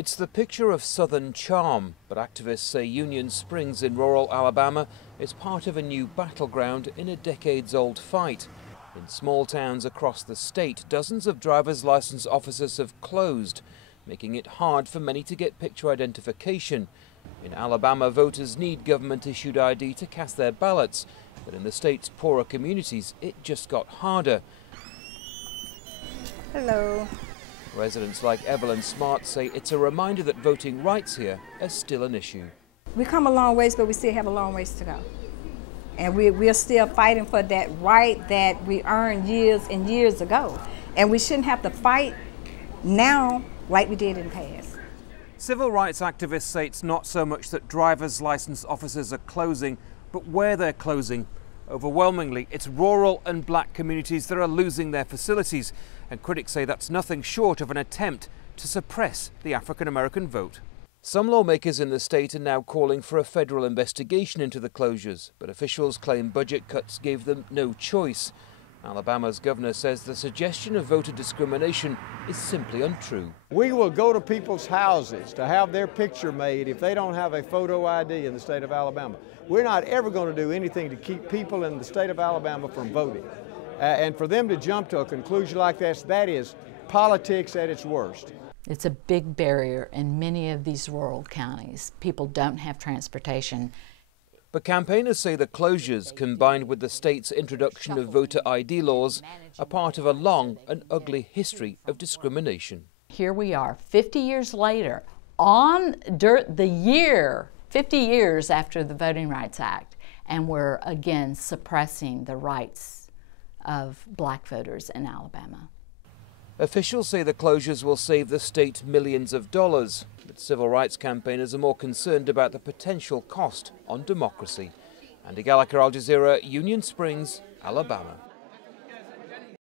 It's the picture of Southern charm, but activists say Union Springs in rural Alabama is part of a new battleground in a decades-old fight. In small towns across the state, dozens of driver's license offices have closed, making it hard for many to get picture identification. In Alabama, voters need government-issued ID to cast their ballots, but in the state's poorer communities, it just got harder. Hello. Residents like Evelyn Smart say it's a reminder that voting rights here are still an issue. We come a long ways, but we still have a long ways to go. And we're still fighting for that right that we earned years and years ago. And we shouldn't have to fight now like we did in the past. Civil rights activists say it's not so much that driver's license offices are closing, but where they're closing. Overwhelmingly, it's rural and black communities that are losing their facilities, and critics say that's nothing short of an attempt to suppress the African-American vote. Some lawmakers in the state are now calling for a federal investigation into the closures, but officials claim budget cuts gave them no choice. Alabama's governor says the suggestion of voter discrimination is simply untrue. We will go to people's houses to have their picture made if they don't have a photo ID in the state of Alabama. We're not ever going to do anything to keep people in the state of Alabama from voting. And for them to jump to a conclusion like this, that is politics at its worst. It's a big barrier in many of these rural counties. People don't have transportation. But campaigners say the closures, combined with the state's introduction of voter ID laws, are part of a long and ugly history of discrimination. Here we are, 50 years later, on the year, 50 years after the Voting Rights Act, and we're again suppressing the rights of black voters in Alabama. Officials say the closures will save the state millions of dollars, but civil rights campaigners are more concerned about the potential cost on democracy. Andy Gallagher, Al Jazeera, Union Springs, Alabama.